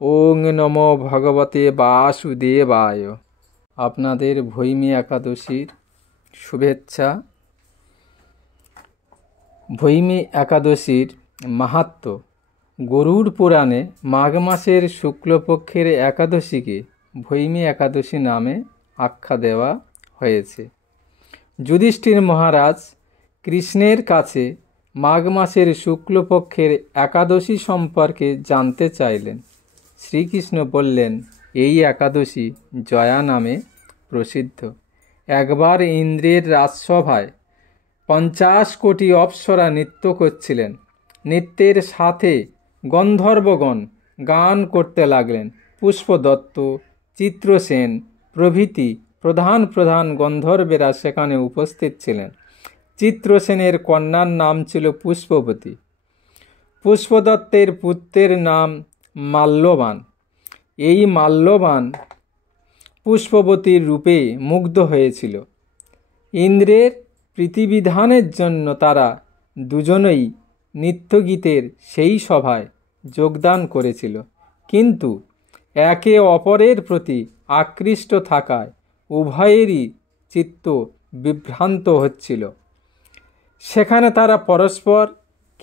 ওং নমো ভগবতে বাসুদেবায়। আপনাদের ভৈমী একাদশীর শুভেচ্ছা। ভৈমী একাদশীর মাহাত্ম্য। গরুড় পুরাণে মাঘ মাসের শুক্লপক্ষের একাদশীকে ভৈমী একাদশী নামে আখ্যা দেওয়া হয়েছে। যুধিষ্ঠির মহারাজ কৃষ্ণের কাছে মাঘ মাসের শুক্লপক্ষের একাদশী সম্পর্কে জানতে চাইলেন। শ্রীকৃষ্ণ বললেন, এই একাদশী জয়া নামে প্রসিদ্ধ। একবার ইন্দ্রের রাজসভায় 50 কোটি অপ্সরা নৃত্য করছিলেন। নৃত্যের সাথে গন্ধর্বগণ গান করতে লাগলেন। পুষ্পদত্ত, চিত্রসেন প্রভৃতি প্রধান প্রধান গন্ধর্বেরা সেখানে উপস্থিত ছিলেন। চিত্রসেনের কন্যার নাম ছিল পুষ্পবতী। পুষ্পদত্তের পুত্রের নাম মাল্যবান। এই মাল্যবান পুষ্পবতীর রূপে মুগ্ধ হয়েছিল। ইন্দ্রের প্রীতিবিধানের জন্য তারা দুজনেই নৃত্যগীতের সেই সভায় যোগদান করেছিল, কিন্তু একে অপরের প্রতি আকৃষ্ট থাকায় উভয়েরই চিত্ত বিভ্রান্ত হচ্ছিল। সেখানে তারা পরস্পর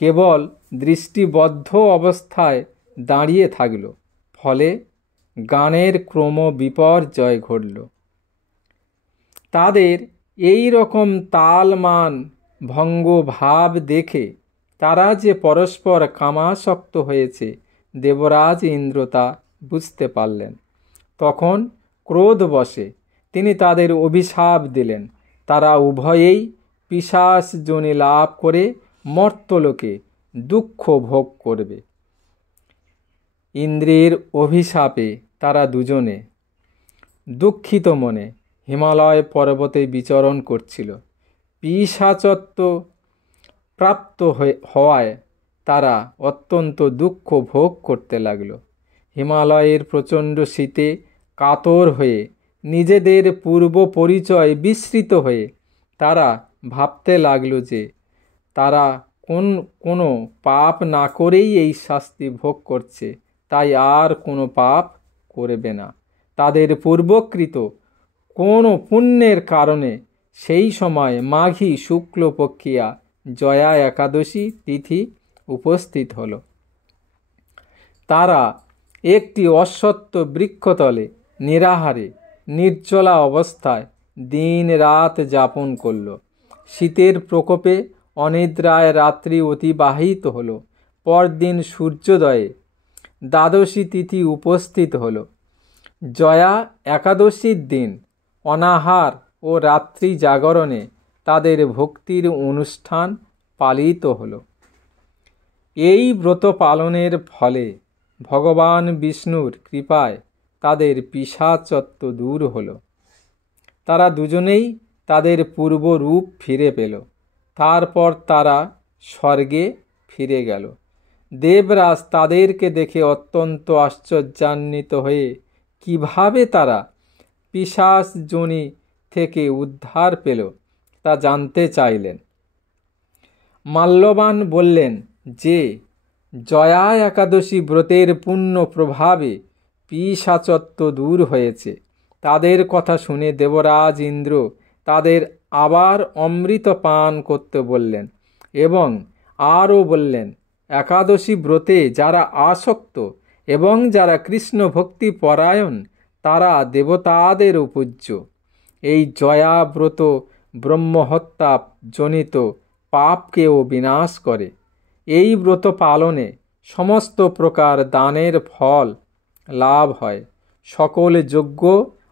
কেবল দৃষ্টিবদ্ধ অবস্থায় দাঁড়িয়ে থাকল। ফলে গানের ক্রম বিপর্যয় ঘটল। তাদের এই রকম তালমান ভঙ্গ ভাব দেখে তারা যে পরস্পর কামাসক্ত হয়েছে, দেবরাজ ইন্দ্র তা বুঝতে পারলেন। তখন ক্রোধবশে তিনি তাদের অভিশাপ দিলেন। তারা উভয়েই পিশাচ যোনি লাভ করে মর্ত্যলোকে দুঃখ ভোগ করবে। ইন্দ্রের অভিশাপে তারা দুজনে দুঃখিত মনে হিমালয় পর্বতে বিচরণ করছিল। পিশাচত্ব প্রাপ্ত হওয়ায় তারা অত্যন্ত দুঃখ ভোগ করতে লাগল। হিমালয়ের প্রচণ্ড শীতে কাতর হয়ে নিজেদের পূর্ব পরিচয় বিস্মৃত হয়ে তারা ভাবতে লাগল যে তারা কোনো পাপ না করেই এই শাস্তি ভোগ করছে, তাই আর কোনো পাপ করবে না। তাদের পূর্বকৃত কোনো পুণ্যের কারণে সেই সময় মাঘী শুক্লপক্ষিয়া জয়া একাদশী তিথি উপস্থিত হল। তারা একটি অশ্বত্থ বৃক্ষতলে নিরাহারে নির্জলা অবস্থায় দিন রাত যাপন করল। শীতের প্রকোপে অনিদ্রায় রাত্রি অতিবাহিত হল। পরদিন সূর্যোদয়ে দ্বাদশী তিথি উপস্থিত হল। জয়া একাদশীর দিন অনাহার ও রাত্রি জাগরণে তাদের ভক্তির অনুষ্ঠান পালিত হল। এই ব্রত পালনের ফলে ভগবান বিষ্ণুর কৃপায় তাদের পিশাচত্ব দূর হল। তারা দুজনেই তাদের পূর্ব রূপ ফিরে পেল। তারপর তারা স্বর্গে ফিরে গেল। দেবরাজ তাদেরকে দেখে অত্যন্ত আশ্চর্যান্বিত হয়ে কিভাবে তারা পিশাচ যোনি থেকে উদ্ধার পেল তা জানতে চাইলেন। মাল্যবান বললেন যে জয়া একাদশী ব্রতের পুণ্য প্রভাবে পিশাচত্ব দূর হয়েছে। তাদের কথা শুনে দেবরাজ ইন্দ্র তাদের আবার অমৃত পান করতে বললেন এবং আরও বললেন, একাদশী ব্রতে যারা আসক্ত এবং যারা কৃষ্ণ ভক্তি পরায়ণ তারা দেবতাদেরও পূজ্য। এই জয়া ব্রত ব্রহ্মহত্যা জনিত পাপকেও বিনাশ করে। এই ব্রত পালনে সমস্ত প্রকার দানের ফল লাভ হয়। সকল যজ্ঞ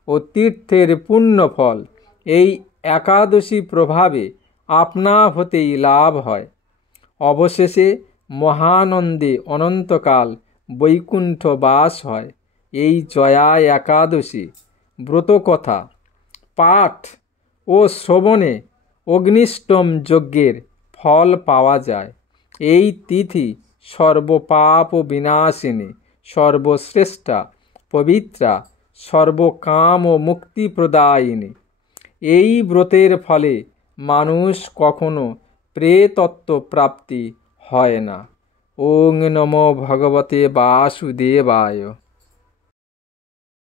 ও তীর্থের পুণ্য ফল এই একাদশী প্রভাবে আপনা হতেই লাভ হয়। অবশেষে মহানন্দে অনন্তকাল বৈকুণ্ঠ বাস হয়। এই জয়া একাদশী ব্রতকথা পাঠ ও শ্রবণে অগ্নিষ্টম যজ্ঞের ফল পাওয়া যায়। এই তিথি সর্বপাপ বিনাশিনী, সর্বশ্রেষ্ঠা, পবিত্রা, সর্বকাম ও মুক্তিপ্রদায়িনী। এই ব্রতের ফলে মানুষ কখনো প্রেতত্ব প্রাপ্তি হয় না। ওং নমো ভগবতে বাসুদেবায়।